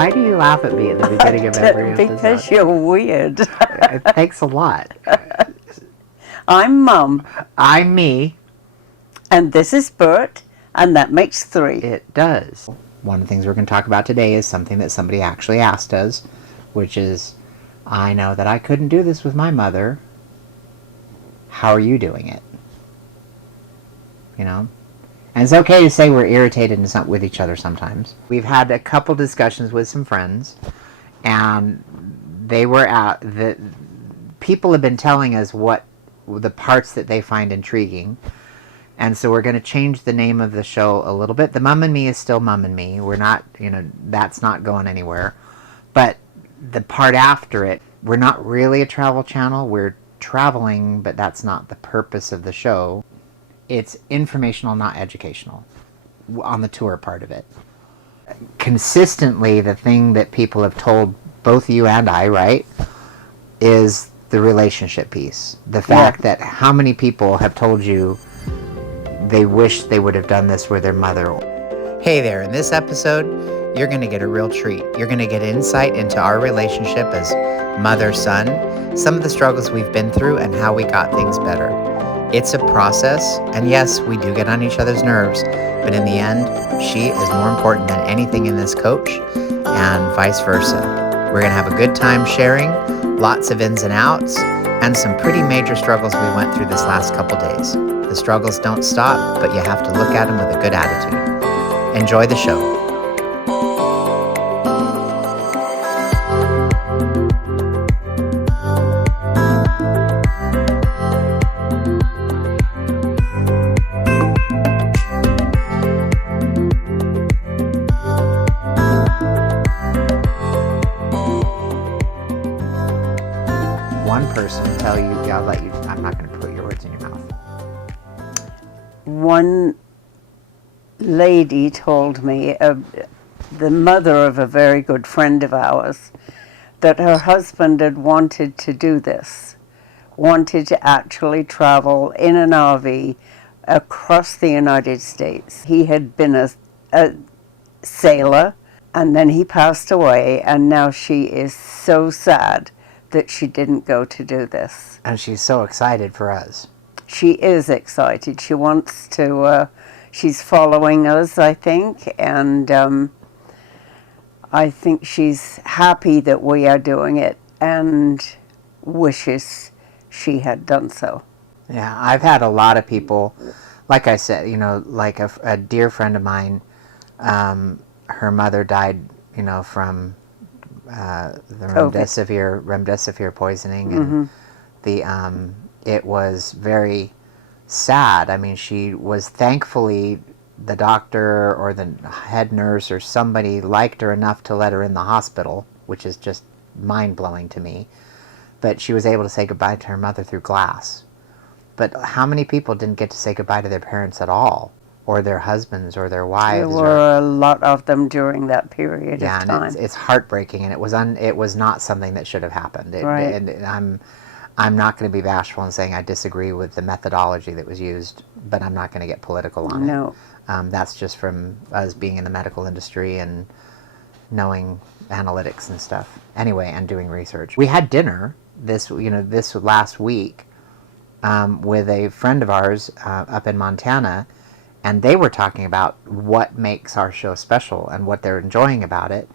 Why do you laugh at me at the beginning of every episode? Because you're weird. Thanks a lot. I'm Mum. I'm Me. And this is Bert, and that makes 3. It does. One of the things we're going to talk about today is something that somebody actually asked us, which is, I know that I couldn't do this with my mother. How are you doing it? You know? And it's okay to say we're irritated with each other sometimes. We've had a couple discussions with some friends, and they were people have been telling us what the parts that they find intriguing. And so we're going to change the name of the show a little bit. The MumAnd Me is still MumAnd Me. We're not, that's not going anywhere. But the part after it, we're not really a travel channel. We're traveling, but that's not the purpose of the show. It's informational, not educational, on the tour part of it. Consistently, the thing that people have told both you and I, right, is the relationship piece. The fact that how many people have told you they wish they would have done this with their mother. Hey there, in this episode, you're going to get a real treat. You're going to get insight into our relationship as mother-son, some of the struggles we've been through, and how we got things better. It's a process, and yes, we do get on each other's nerves, but in the end, she is more important than anything in this coach, and vice versa. We're going to have a good time sharing, lots of ins and outs, and some pretty major struggles we went through this last couple days. The struggles don't stop, but you have to look at them with a good attitude. Enjoy the show. One person tell you, I'll let you, I'm not going to put your words in your mouth. One lady told me, the mother of a very good friend of ours, that her husband had wanted to do this, wanted to actually travel in an RV across the United States. He had been a sailor, and then he passed away, and now she is so sad that she didn't go to do this. And she's so excited for us. She is excited. She wants to, she's following us, I think, and I think she's happy that we are doing it and wishes she had done so. Yeah, I've had a lot of people, like I said, like a dear friend of mine, her mother died, from the remdesivir poisoning, and it was very sad. I mean, she was thankfully, the doctor or the head nurse or somebody liked her enough to let her in the hospital, which is just mind-blowing to me. But she was able to say goodbye to her mother through glass. But how many people didn't get to say goodbye to their parents at all? Or their husbands or their wives? There were a lot of them during that period of time. Yeah, and it's heartbreaking, and it was not something that should have happened. Right. And I'm not going to be bashful in saying I disagree with the methodology that was used, but I'm not going to get political on it. No. That's just from us being in the medical industry and knowing analytics and stuff. Anyway, and doing research. We had dinner this last week with a friend of ours up in Montana, and they were talking about what makes our show special and what they're enjoying about it.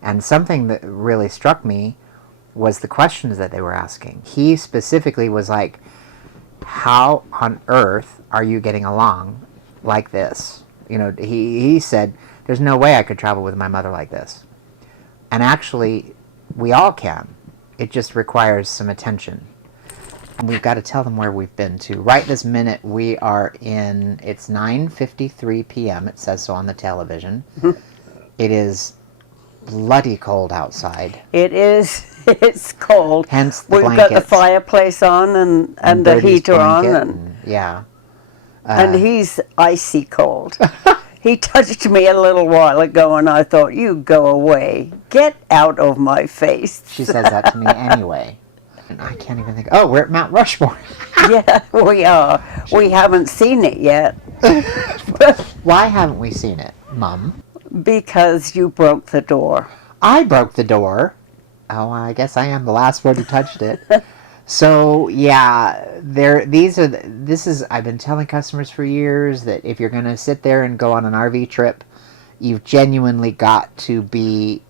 And something that really struck me was the questions that they were asking. He specifically was like, how on earth are you getting along like this? He said, there's no way I could travel with my mother like this. And actually, we all can. It just requires some attention. And we've got to tell them where we've been to. Right this minute, we are it's 9:53 p.m. It says so on the television. It is bloody cold outside. It is. It's cold. Hence the We've blankets. got the fireplace on and the heater on. And he's icy cold. He touched me a little while ago, and I thought, you go away. Get out of my face. She says that to me anyway. And I can't even think. Oh, we're at Mount Rushmore. Yeah, we are. We haven't seen it yet. Why haven't we seen it, Mum? Because you broke the door. I broke the door. Oh, I guess I am the last one who touched it. So yeah, I've been telling customers for years that if you're going to sit there and go on an RV trip, you've genuinely got to be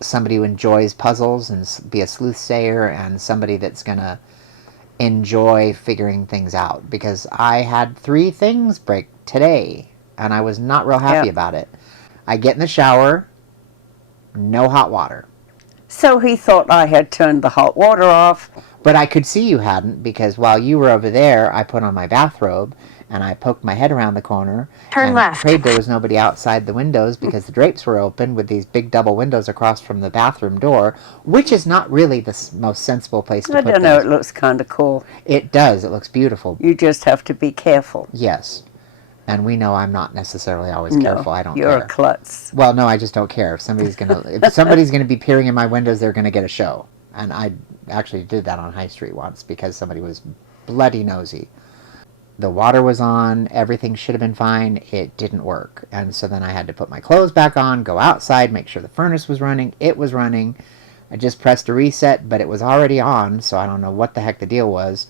somebody who enjoys puzzles and be a sleuthsayer and somebody that's going to enjoy figuring things out, because I had 3 things break today and I was not real happy about it. I get in the shower, no hot water. So he thought I had turned the hot water off. But I could see you hadn't, because while you were over there, I put on my bathrobe and I poked my head around the corner. Turn and left. Prayed there was nobody outside the windows, because the drapes were open with these big double windows across from the bathroom door, which is not really the most sensible place to I put don't know, those. it looks kind of cool. It does. It looks beautiful. You just have to be careful. Yes. And we know I'm not necessarily always No, careful. I don't you're care. a klutz. Well, no, I just don't care. If somebody's gonna be peering in my windows, they're gonna get a show. And I actually did that on High Street once because somebody was bloody nosy. The water was on, everything should have been fine. It didn't work. And so then I had to put my clothes back on, go outside, make sure the furnace was running. It was running. I just pressed a reset, but it was already on, so I don't know what the heck the deal was.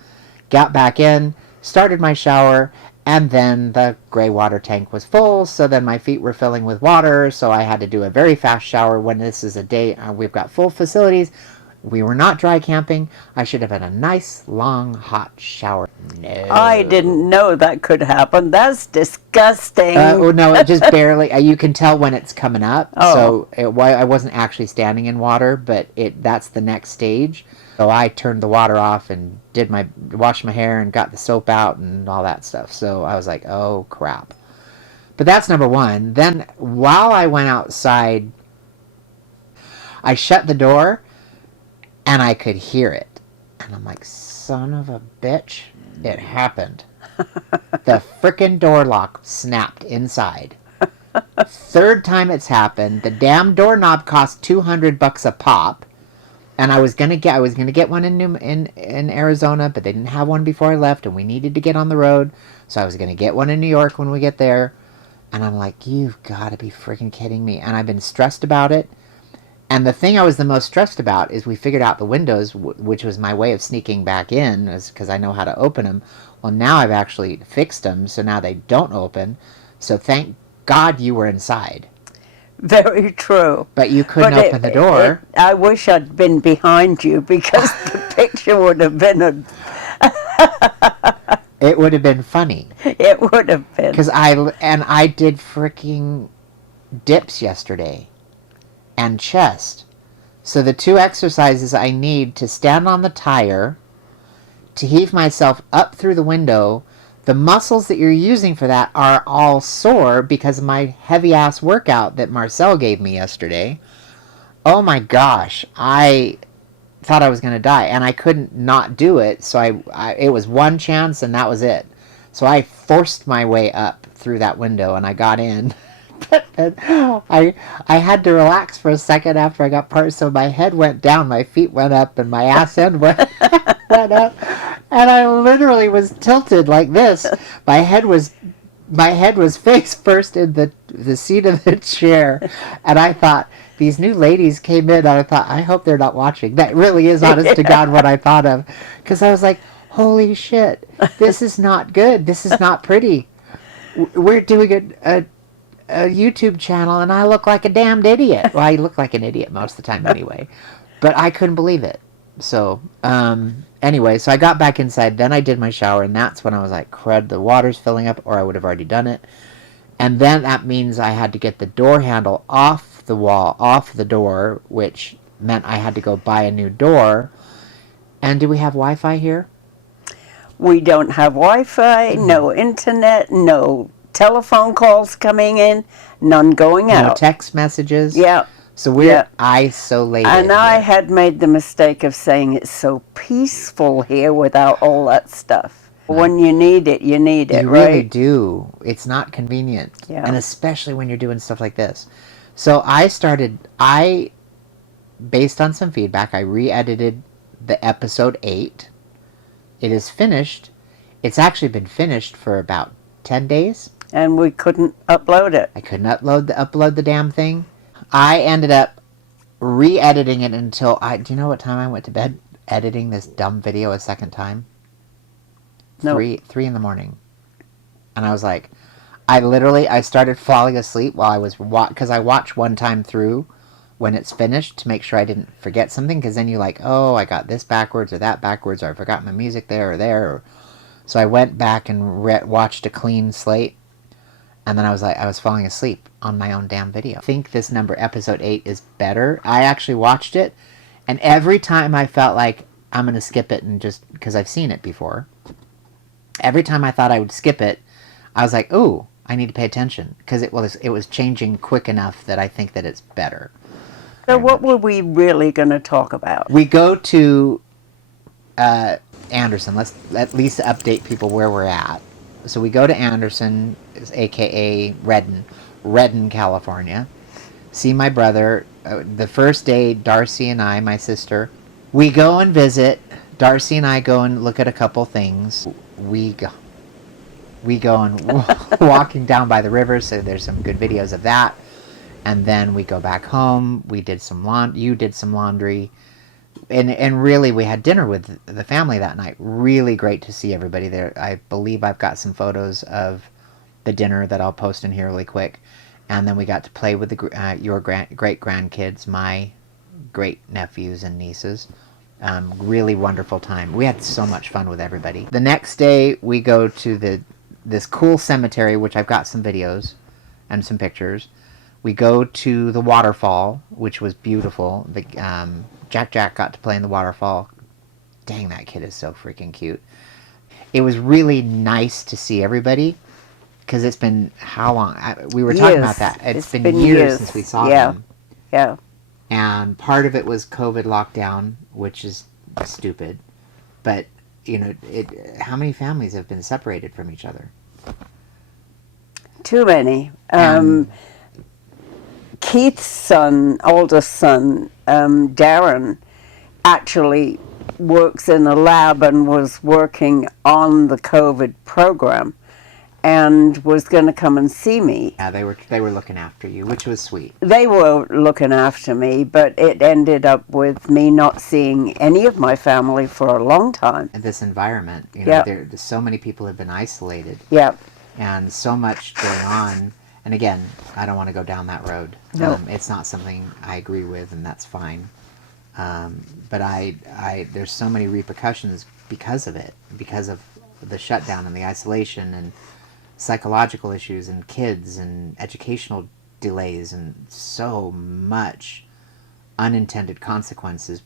Got back in, started my shower, and then the gray water tank was full, so then my feet were filling with water, so I had to do a very fast shower. When this is a day we've got full facilities, we were not dry camping. I should have had a nice, long, hot shower. No. I didn't know that could happen. That's disgusting. Oh, no, it just barely. You can tell when it's coming up. Oh. So I wasn't actually standing in water, but that's the next stage. So I turned the water off and washed my hair and got the soap out and all that stuff. So I was like, oh, crap. But that's number one. Then while I went outside, I shut the door and I could hear it. And I'm like, son of a bitch, it happened. The frickin' door lock snapped inside. 3rd time it's happened. The damn doorknob cost $200 a pop. And I was gonna get one in Arizona, but they didn't have one before I left, and we needed to get on the road. So I was gonna get one in New York when we get there. And I'm like, you've got to be freaking kidding me. And I've been stressed about it. And the thing I was the most stressed about is we figured out the windows, which was my way of sneaking back in, because I know how to open them. Well, now I've actually fixed them, so now they don't open. So thank God you were inside. Very true. But you couldn't open the door. I wish I'd been behind you, because the picture would have been It would have been funny. It would have been. Because I did freaking dips yesterday. And chest. So the 2 exercises I need to stand on the tire, to heave myself up through the window, the muscles that you're using for that are all sore because of my heavy-ass workout that Marcel gave me yesterday. Oh my gosh, I thought I was going to die, and I couldn't not do it, so it was one chance, and that was it. So I forced my way up through that window, and I got in. But then I had to relax for a second after I got parked, so my head went down, my feet went up, and my ass end went up, and I literally was tilted like this. My head was face first in the seat of the chair, and I thought, these new ladies came in, and I thought, I hope they're not watching. That really is, honest to God, what I thought of, because I was like, holy shit, this is not good. This is not pretty. We're doing a YouTube channel, and I look like a damned idiot. Well, I look like an idiot most of the time anyway, but I couldn't believe it. So anyway, so I got back inside, then I did my shower, and that's when I was like, crud, the water's filling up, or I would have already done it. And then that means I had to get the door handle off the wall, off the door, which meant I had to go buy a new door. And do we have Wi-Fi here? We don't have Wi-Fi, no internet, no telephone calls coming in, none going out. No text messages? Yeah. So we're isolated. And I here. had made the mistake of saying it's so peaceful here without all that stuff. When you need it, you need it, You right? really do. It's not convenient. Yeah. And especially when you're doing stuff like this. So based on some feedback, I re-edited the episode 8. It is finished. It's actually been finished for about 10 days. And we couldn't upload it. I couldn't upload the damn thing. I ended up re-editing it until do you know what time I went to bed editing this dumb video a second time? No. 3 in the morning. And I was like, I started falling asleep while I was because I watch one time through when it's finished to make sure I didn't forget something, because then you like, oh, I got this backwards or that backwards, or I forgot my music there or there. So I went back and watched a clean slate, and then I was falling asleep on my own damn video. I think this episode 8 is better. I actually watched it, and every time I felt like I'm going to skip it, and just because I've seen it before, every time I thought I would skip it, I was like, ooh, I need to pay attention, because it was changing quick enough that I think that it's better. So what were we really going to talk about? We go to Anderson. Let's at least update people where we're at. So we go to Anderson, a.k.a. Reddin, California. See my brother. The first day, Darcy and I, my sister, we go and visit. Darcy and I go and look at a couple things. We go and walking down by the river, so there's some good videos of that. And then we go back home. We did some you did some laundry. And really, we had dinner with the family that night. Really great to see everybody there. I believe I've got some photos of the dinner that I'll post in here really quick. And then we got to play with your great-grandkids, my great-nephews and nieces. Really wonderful time. We had so much fun with everybody. The next day, we go to this cool cemetery, which I've got some videos and some pictures. We go to the waterfall, which was beautiful. Jack got to play in the waterfall. Dang, that kid is so freaking cute. It was really nice to see everybody, because it's been how long? We were talking about that. It's been years since we saw them. Yeah. And part of it was COVID lockdown, which is stupid. But, how many families have been separated from each other? Too many. Keith's oldest son, Darren, actually works in a lab and was working on the COVID program and was going to come and see me. Yeah, they were looking after you, which was sweet. They were looking after me, but it ended up with me not seeing any of my family for a long time. In this environment, there's so many people have been isolated. Yeah. And so much going on. And again, I don't want to go down that road. No. It's not something I agree with, and that's fine. But there's so many repercussions because of it, because of the shutdown and the isolation and psychological issues and kids and educational delays and so much unintended consequences.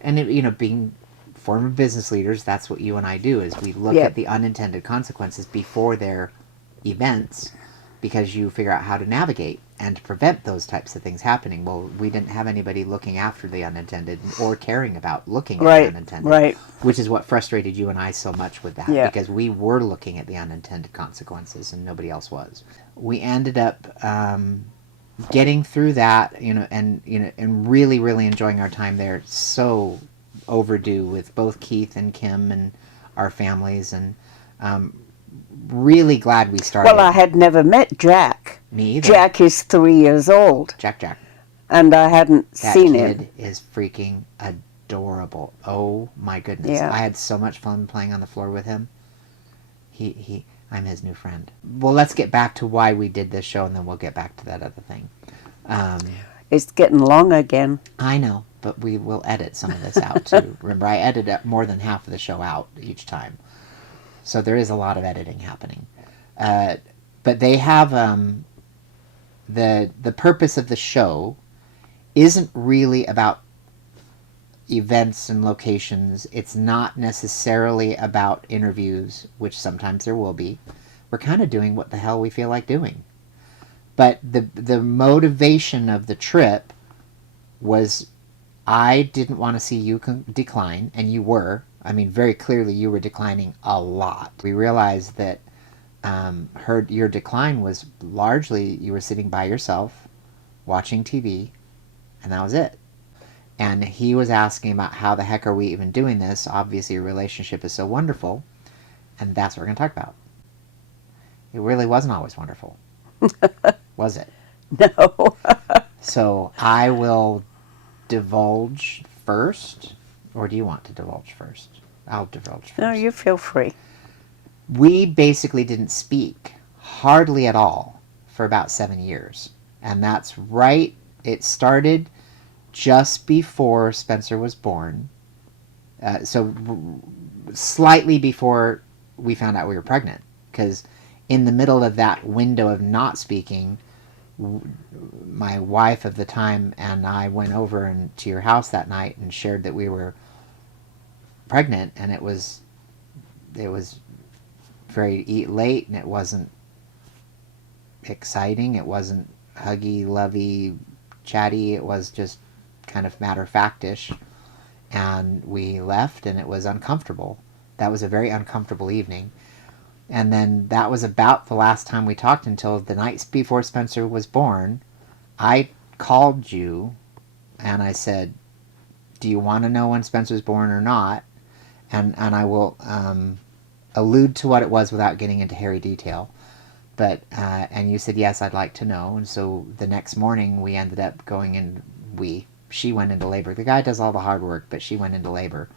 Being former business leaders, that's what you and I do, is we look at the unintended consequences before their events, because you figure out how to navigate and to prevent those types of things happening. Well, we didn't have anybody looking after the unintended or caring about looking at the unintended. Right. Which is what frustrated you and I so much with that, because we were looking at the unintended consequences and nobody else was. We ended up getting through that, and really, really enjoying our time there. So overdue with both Keith and Kim and our families, and really glad we started. Well, I had never met Jack. Me either. Jack is 3 years old. Jack. And I hadn't seen him. That kid is freaking adorable. Oh my goodness. Yeah. I had so much fun playing on the floor with him. I'm his new friend. Well, let's get back to why we did this show, and then we'll get back to that other thing. It's getting long again. I know, but we will edit some of this out too. Remember, I edited more than half of the show out each time. So there is a lot of editing happening. But they have the purpose of the show isn't really about events and locations. It's not necessarily about interviews, which sometimes there will be. We're kind of doing what the hell we feel like doing. But the motivation of the trip was, I didn't want to see you decline, and you were. I mean, very clearly you were declining a lot. We realized that your decline was largely you were sitting by yourself, watching TV, and that was it. And he was asking about how the heck are we even doing this? Obviously, your relationship is so wonderful, and that's what we're going to talk about. It really wasn't always wonderful, was it? No. So I will divulge first, or do you want to divulge first? I'll divulge first. No, you feel free. We basically didn't speak hardly at all for about 7 years. And that's right. It started just before Spencer was born. Slightly before we found out we were pregnant. Because in the middle of that window of not speaking, my wife of the time and I went over to your house that night and shared that we were pregnant, and it was very late, and it wasn't exciting, it wasn't huggy, lovey, chatty, it was just kind of matter-of-fact-ish, and we left, and it was uncomfortable. That was a very uncomfortable evening. And then that was about the last time we talked until the night before Spencer was born. I called you and I said, do you want to know when Spencer's born or not? And I will allude to what it was without getting into hairy detail. But and you said, yes, I'd like to know. And so the next morning we ended up going in, she went into labor. The guy does all the hard work, but she went into labor.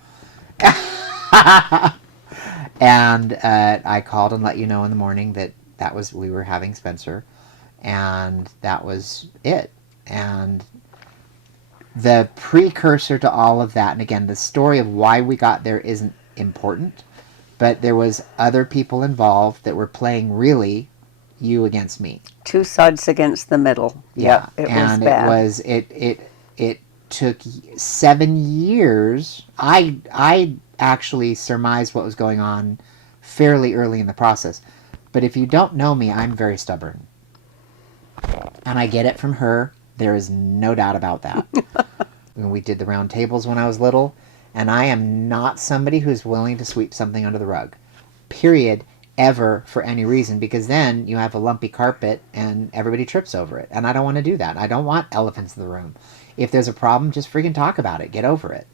And I called and let you know in the morning that we were having Spencer, and that was it. And the precursor to all of that, and again, the story of why we got there isn't important, but there was other people involved that were playing really you against me. Two sides against the middle. Yeah, it and was bad. it took 7 years. I actually surmised what was going on fairly early in the process. But if you don't know me, I'm very stubborn. And I get it from her. There is no doubt about that. We did the round tables when I was little, and I am not somebody who's willing to sweep something under the rug. Period. Ever, for any reason, because then you have a lumpy carpet and everybody trips over it. And I don't want to do that. I don't want elephants in the room. If there's a problem, just freaking talk about it. Get over it.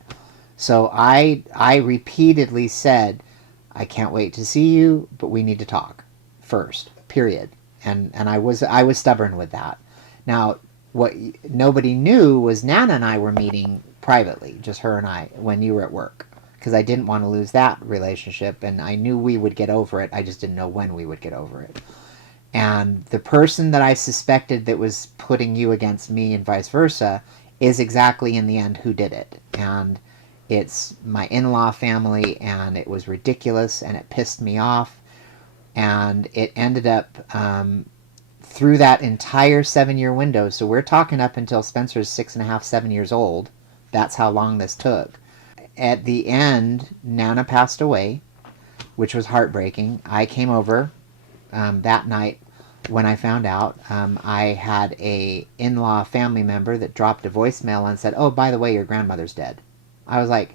So I repeatedly said, I can't wait to see you, but we need to talk first, period. And I was stubborn with that. Now, what nobody knew was Nana and I were meeting privately, just her and I, when you were at work. Because I didn't want to lose that relationship, and I knew we would get over it. I just didn't know when we would get over it. And the person that I suspected that was putting you against me and vice versa is exactly in the end who did it. And it's my in-law family, and it was ridiculous, and it pissed me off. And it ended up through that entire 7-year window. So we're talking up until Spencer's 6.5, 7 years old. That's how long this took. At the end, Nana passed away, which was heartbreaking. I came over that night when I found out. I had a in-law family member that dropped a voicemail and said, oh, by the way, your grandmother's dead. I was like,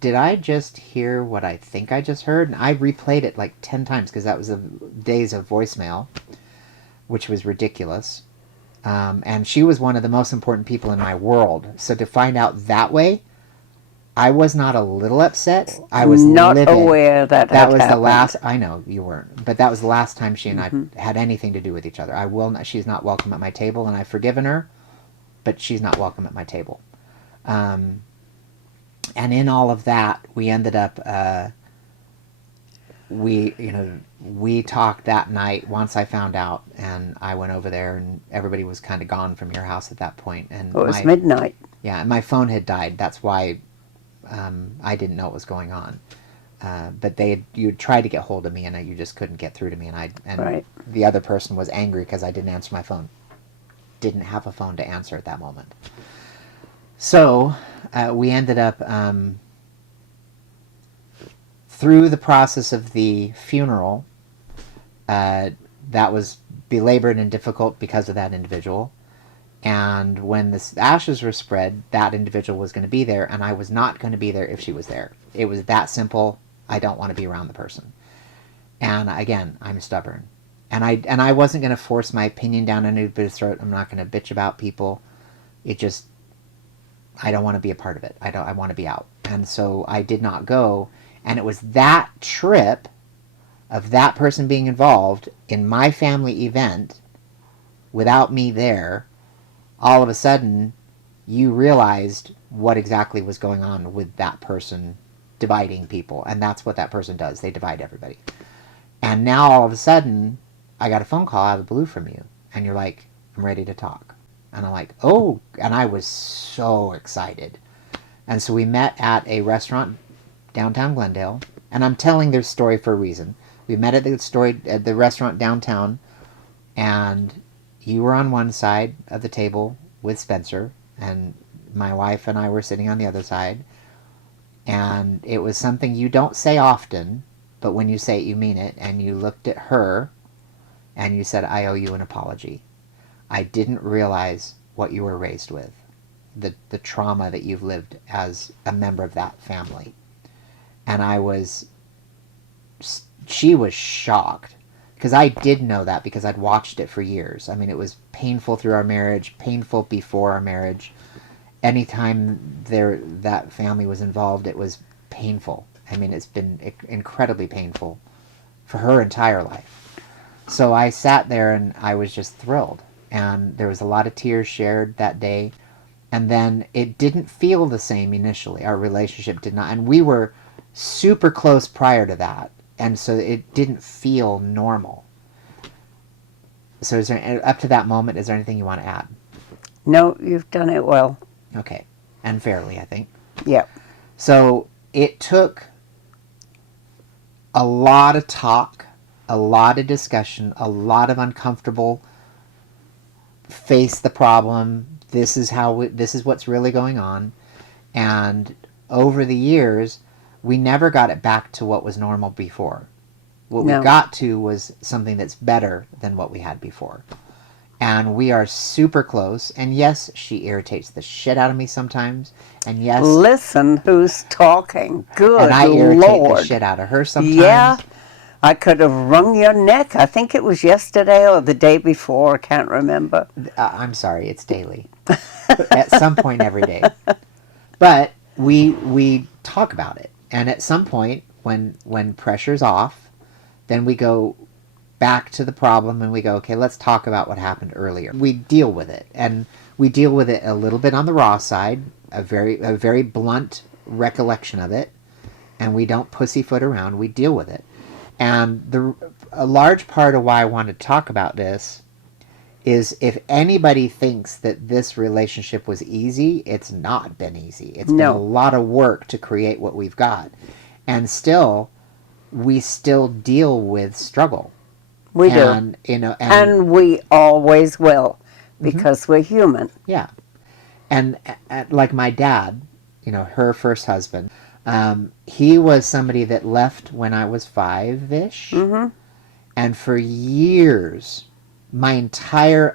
did I just hear what I think I just heard? And I replayed it like 10 times because that was the days of voicemail, which was ridiculous. And she was one of the most important people in my world. So to find out that way, I was not a little upset. I was not livid. aware that that was happened. the last. I know you weren't, but that was the last time she and I had anything to do with each other. I will not. She's not welcome at my table, and I've forgiven her, but she's not welcome at my table. And in all of that, we ended up. We talked that night once I found out, and I went over there, and everybody was kind of gone from your house at that point. And It was midnight. Yeah, and my phone had died. That's why I didn't know what was going on. But you tried to get hold of me, and you just couldn't get through to me. And Right. the other person was angry because I didn't answer my phone. Didn't have a phone to answer at that moment. So we ended up through the process of the funeral. That was belabored and difficult because of that individual. And when the ashes were spread, that individual was going to be there, and I was not going to be there if she was there. It was that simple. I don't want to be around the person. And again, I'm stubborn. And I wasn't going to force my opinion down anybody's throat. I'm not going to bitch about people. It just, I don't want to be a part of it. I want to be out. And so I did not go. And it was that trip of that person being involved in my family event without me there, all of a sudden you realized what exactly was going on with that person dividing people. And that's what that person does. They divide everybody. And now all of a sudden, I got a phone call out of the blue from you. And you're like, I'm ready to talk. And I'm like, oh, and I was so excited. And so we met at a restaurant downtown Glendale. And I'm telling this story for a reason. We met at the restaurant downtown. And you were on one side of the table with Spencer. And my wife and I were sitting on the other side. And it was something you don't say often, but when you say it, you mean it. And you looked at her and you said, I owe you an apology. I didn't realize what you were raised with, the trauma that you've lived as a member of that family. And she was shocked, because I did know that because I'd watched it for years. I mean, it was painful through our marriage, painful before our marriage. Anytime that family was involved, it was painful. I mean, it's been incredibly painful for her entire life. So I sat there and I was just thrilled. And there was a lot of tears shared that day. And then it didn't feel the same initially. Our relationship did not. And we were super close prior to that. And so it didn't feel normal. So up to that moment, is there anything you want to add? No, you've done it well. Okay. And fairly, I think. Yeah. So it took a lot of talk, a lot of discussion, a lot of uncomfortable face the problem. This is what's really going on. And over the years, we never got it back to what was normal before. What No. we got to was something that's better than what we had before. And we are super close. And yes, she irritates the shit out of me sometimes. And yes, Listen, who's talking? Good and I irritate Lord. the shit out of her sometimes. Yeah, I could have wrung your neck. I think it was yesterday or the day before. I can't remember. I'm sorry, it's daily. At some point every day. But we talk about it. And at some point, when pressure's off, then we go back to the problem and we go, okay, let's talk about what happened earlier. We deal with it. And we deal with it a little bit on the raw side, a very blunt recollection of it. And we don't pussyfoot around. We deal with it. And a large part of why I want to talk about this is, if anybody thinks that this relationship was easy, it's not been easy. It's been a lot of work to create what we've got. And we still deal with struggle. We do. And we always will, because we're human. Yeah. And like my dad, her first husband, he was somebody that left when I was 5-ish. Mm-hmm. And for years, my entire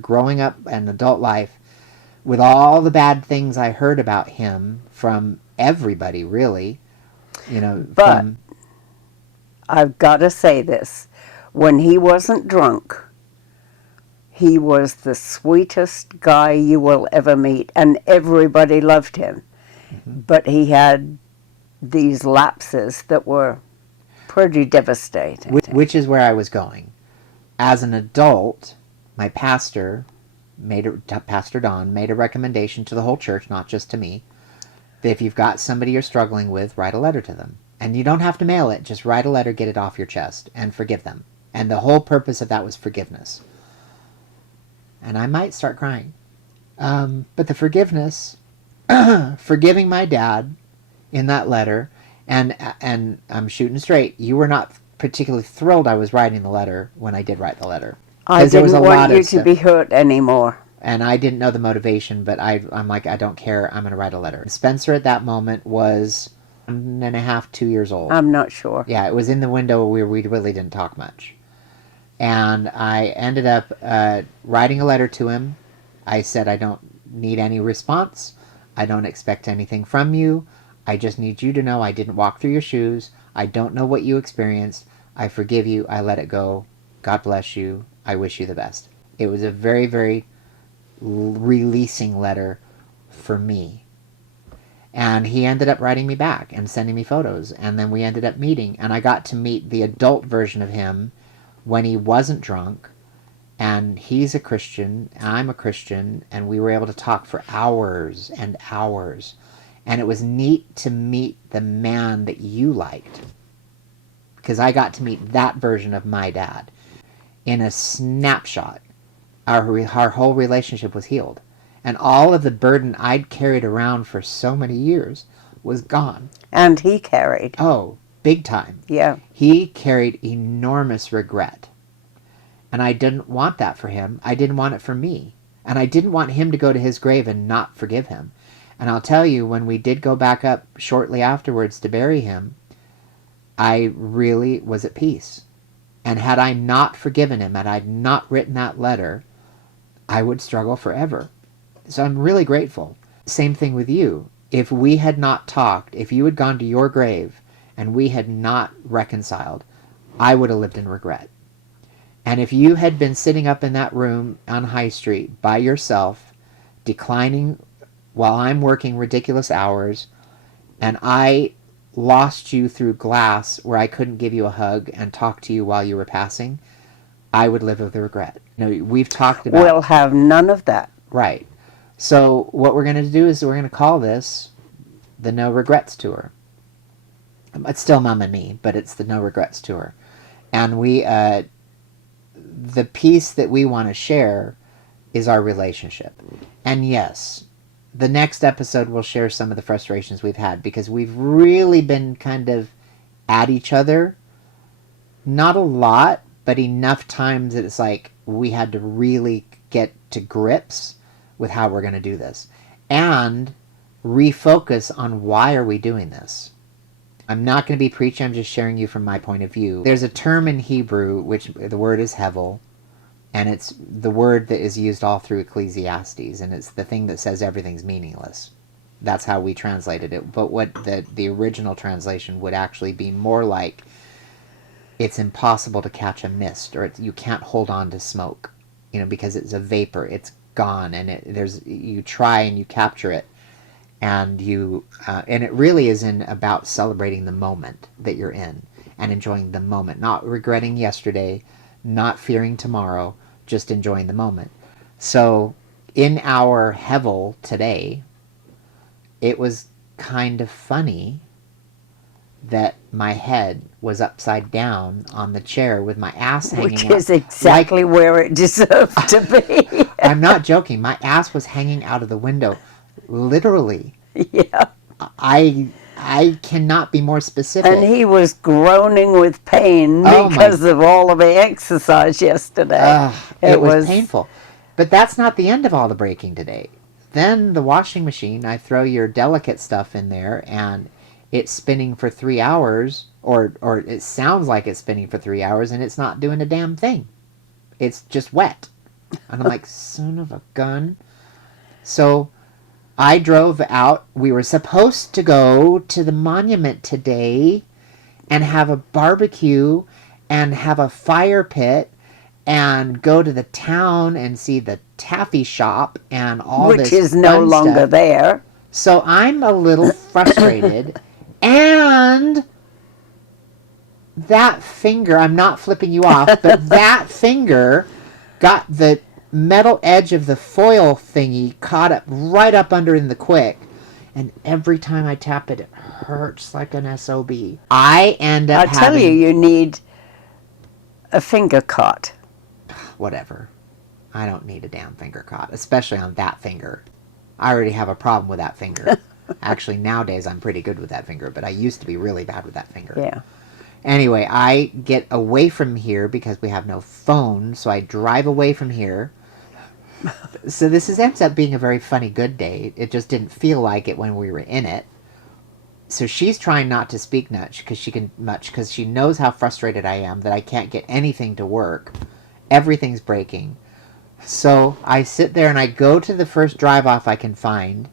growing up and adult life, with all the bad things I heard about him from everybody, really, But I've got to say this. When he wasn't drunk, he was the sweetest guy you will ever meet, and everybody loved him. Mm-hmm. But he had these lapses that were pretty devastating. Which is where I was going. As an adult, my pastor, Pastor Don, made a recommendation to the whole church, not just to me, that if you've got somebody you're struggling with, write a letter to them. And you don't have to mail it, just write a letter, get it off your chest, and forgive them. And the whole purpose of that was forgiveness. And I might start crying. But the forgiveness, forgiving my dad in that letter, and I'm shooting straight, you were not particularly thrilled I was writing the letter when I did write the letter. I didn't want you to be hurt anymore. And I didn't know the motivation, but I'm like, I don't care, I'm going to write a letter. Spencer at that moment was 1.5, 2 years old. I'm not sure. Yeah, it was in the window where we really didn't talk much. And I ended up writing a letter to him. I said, I don't need any response. I don't expect anything from you. I just need you to know I didn't walk through your shoes. I don't know what you experienced. I forgive you. I let it go. God bless you. I wish you the best. It was a very, very releasing letter for me. And he ended up writing me back and sending me photos. And then we ended up meeting. And I got to meet the adult version of him when he wasn't drunk. And he's a Christian, and I'm a Christian, and we were able to talk for hours and hours. And it was neat to meet the man that you liked, because I got to meet that version of my dad. In a snapshot, our whole relationship was healed. And all of the burden I'd carried around for so many years was gone. And he carried. Oh, big time. Yeah. He carried enormous regret. And I didn't want that for him. I didn't want it for me. And I didn't want him to go to his grave and not forgive him. And I'll tell you, when we did go back up shortly afterwards to bury him, I really was at peace. And had I not forgiven him, had I not written that letter, I would struggle forever. So I'm really grateful. Same thing with you. If we had not talked, if you had gone to your grave and we had not reconciled, I would have lived in regret. And if you had been sitting up in that room on High Street by yourself, declining while I'm working ridiculous hours, and I lost you through glass where I couldn't give you a hug and talk to you while you were passing, I would live with the regret. You know, we've talked about... We'll have none of that. Right. So what we're going to do is we're going to call this the No Regrets Tour. It's still MumAndMe, but it's the No Regrets Tour. And we... the piece that we want to share is our relationship. And yes, the next episode will share some of the frustrations we've had, because we've really been kind of at each other. Not a lot, but enough times that it's like we had to really get to grips with how we're going to do this. And refocus on why are we doing this. I'm not going to be preaching, I'm just sharing you from my point of view. There's a term in Hebrew, which the word is hevel, and it's the word that is used all through Ecclesiastes, and it's the thing that says everything's meaningless. That's how we translated it. But what the original translation would actually be more like, it's impossible to catch a mist, or you can't hold on to smoke, you know, because it's a vapor, it's gone, and you try and you capture it, and it really is about celebrating the moment that you're in and enjoying the moment, not regretting yesterday, not fearing tomorrow, just enjoying the moment. So in our hevel today, it was kind of funny that my head was upside down on the chair with my ass hanging out. Which is exactly where it deserved to be. I'm not joking. My ass was hanging out of the window. Literally. Yeah. I cannot be more specific. And he was groaning with pain because of all of the exercise yesterday. It was painful. But that's not the end of all the breaking today. Then the washing machine, I throw your delicate stuff in there, and it's spinning for 3 hours, or it sounds like it's spinning for 3 hours, and it's not doing a damn thing. It's just wet. And I'm like, son of a gun. So I drove out. We were supposed to go to the monument today and have a barbecue and have a fire pit and go to the town and see the taffy shop and all this Which is no longer stuff. there. So I'm a little frustrated. And that finger, I'm not flipping you off, but that finger got the metal edge of the foil thingy caught up right up under in the quick. And every time I tap it, it hurts like an SOB. I end up I tell you need a finger cot. Whatever. I don't need a damn finger cot, especially on that finger. I already have a problem with that finger. Actually, nowadays I'm pretty good with that finger, but I used to be really bad with that finger. Yeah. Anyway, I get away from here because we have no phone, so I drive away from here. So this ends up being a very funny good day. It just didn't feel like it when we were in it. So she's trying not to speak much because she knows how frustrated I am, that I can't get anything to work. Everything's breaking. So I sit there and I go to the first drive-off I can find.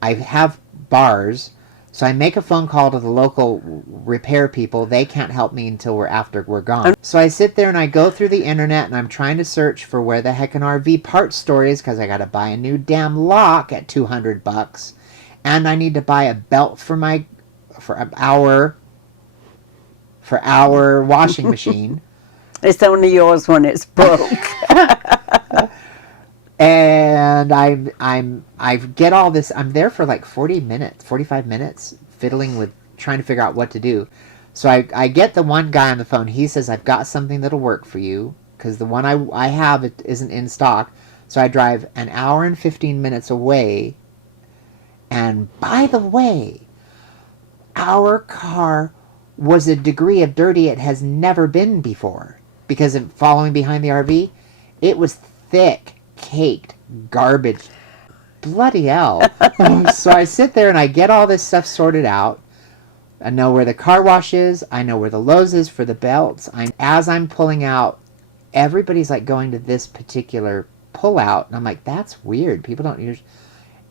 I have bars, so I make a phone call to the local repair people. They can't help me until we're gone. So I sit there and I go through the internet and I'm trying to search for where the heck an RV parts store is, because I got to buy a new damn lock at $200, and I need to buy a belt for our washing machine. It's only yours when it's broke. And I get all this. I'm there for like 45 minutes, fiddling with trying to figure out what to do. So I get the one guy on the phone. He says, I've got something that'll work for you, because the one I have, it isn't in stock. So I drive an hour and 15 minutes away. And by the way, our car was a degree of dirty it has never been before. Because of following behind the RV, it was thick, caked garbage. Bloody hell. So I sit there and I get all this stuff sorted out. I know where the car wash is. I know where the Lowe's is for the belts. As I'm pulling out, everybody's like going to this particular pull out. And I'm like, that's weird. People don't use...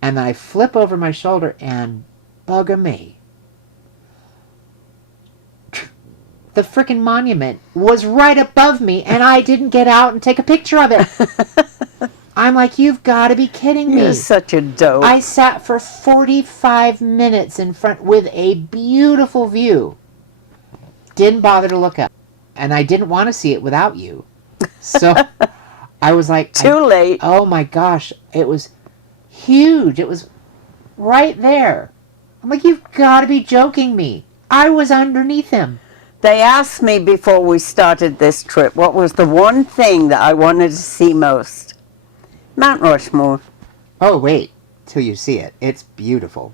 And then I flip over my shoulder and bugger me, the frickin' monument was right above me and I didn't get out and take a picture of it. I'm like, you've got to be kidding me. You're such a dope. I sat for 45 minutes in front with a beautiful view. Didn't bother to look up. And I didn't want to see it without you. So I was like... Too late. Oh my gosh. It was huge. It was right there. I'm like, you've got to be joking me. I was underneath him. They asked me before we started this trip what was the one thing that I wanted to see most. Mount Rushmore. Oh, wait till you see it. It's beautiful.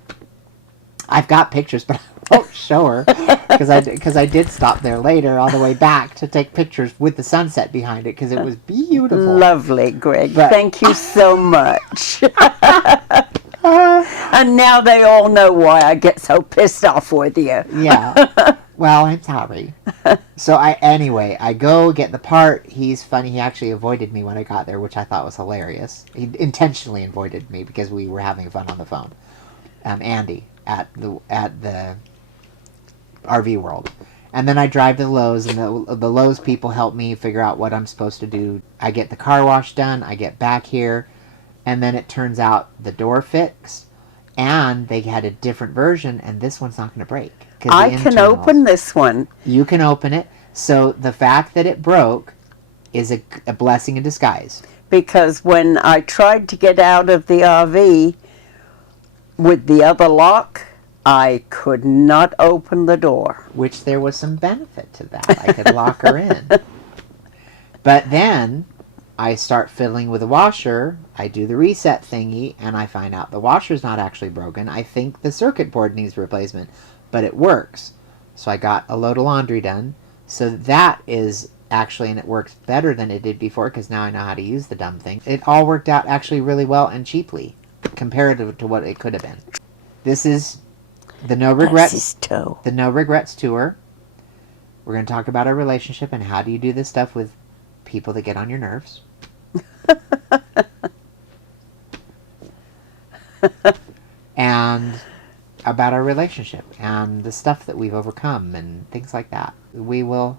I've got pictures, but I won't show her because I did stop there later on the way back to take pictures with the sunset behind it because it was beautiful. Lovely, Greg. But, thank you so much. And now they all know why I get so pissed off with you. Yeah. Well, I'm sorry. So anyway, I go get the part. He's funny. He actually avoided me when I got there, which I thought was hilarious. He intentionally avoided me because we were having fun on the phone. Andy at the RV World. And then I drive to Lowe's, and the Lowe's people help me figure out what I'm supposed to do. I get the car wash done. I get back here, and then it turns out the door fixed, and they had a different version, and this one's not going to break. I can open this one. You can open it. So the fact that it broke is a blessing in disguise. Because when I tried to get out of the RV with the other lock, I could not open the door. Which there was some benefit to that. I could lock her in. But then I start fiddling with the washer. I do the reset thingy, and I find out the washer's not actually broken. I think the circuit board needs replacement, but it works. So I got a load of laundry done. So that is actually, and it works better than it did before because now I know how to use the dumb thing. It all worked out actually really well and cheaply comparative to what it could have been. This is the No Regrets the No Regrets tour. We're going to talk about our relationship and how do you do this stuff with people that get on your nerves. And about our relationship and the stuff that we've overcome and things like that. We will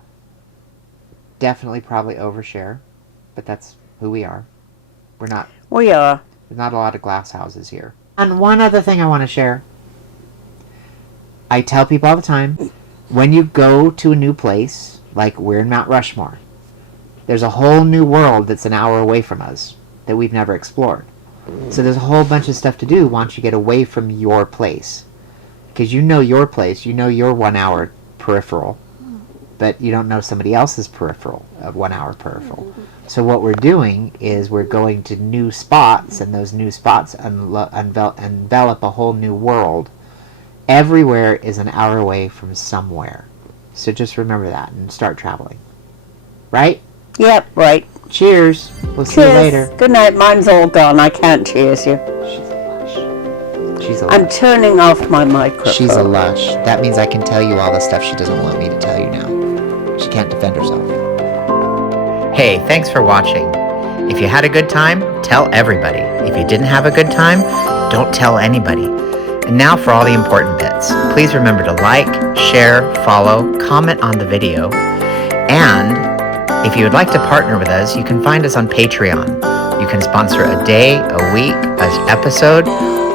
definitely probably overshare, but that's who we are. We are. There's not a lot of glass houses here. And one other thing I want to share. I tell people all the time, when you go to a new place, like we're in Mount Rushmore, there's a whole new world that's an hour away from us that we've never explored. So there's a whole bunch of stuff to do once you get away from your place. Because you know your place, you know your 1 hour peripheral, but you don't know somebody else's peripheral, of 1 hour peripheral. So what we're doing is we're going to new spots, and those new spots envelop a whole new world. Everywhere is an hour away from somewhere. So just remember that and start traveling. Right? Yep, right. Cheers. We'll see you later. Good night. Mine's all gone. I can't cheers you. She's a lush. I'm turning off my microphone. She's a lush. That means I can tell you all the stuff she doesn't want me to tell you now. She can't defend herself. Hey, thanks for watching. If you had a good time, tell everybody. If you didn't have a good time, don't tell anybody. And now for all the important bits. Please remember to like, share, follow, comment on the video. And if you would like to partner with us, you can find us on Patreon. You can sponsor a day, a week, an episode,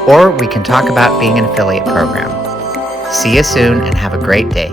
or we can talk about being an affiliate program. See you soon and have a great day.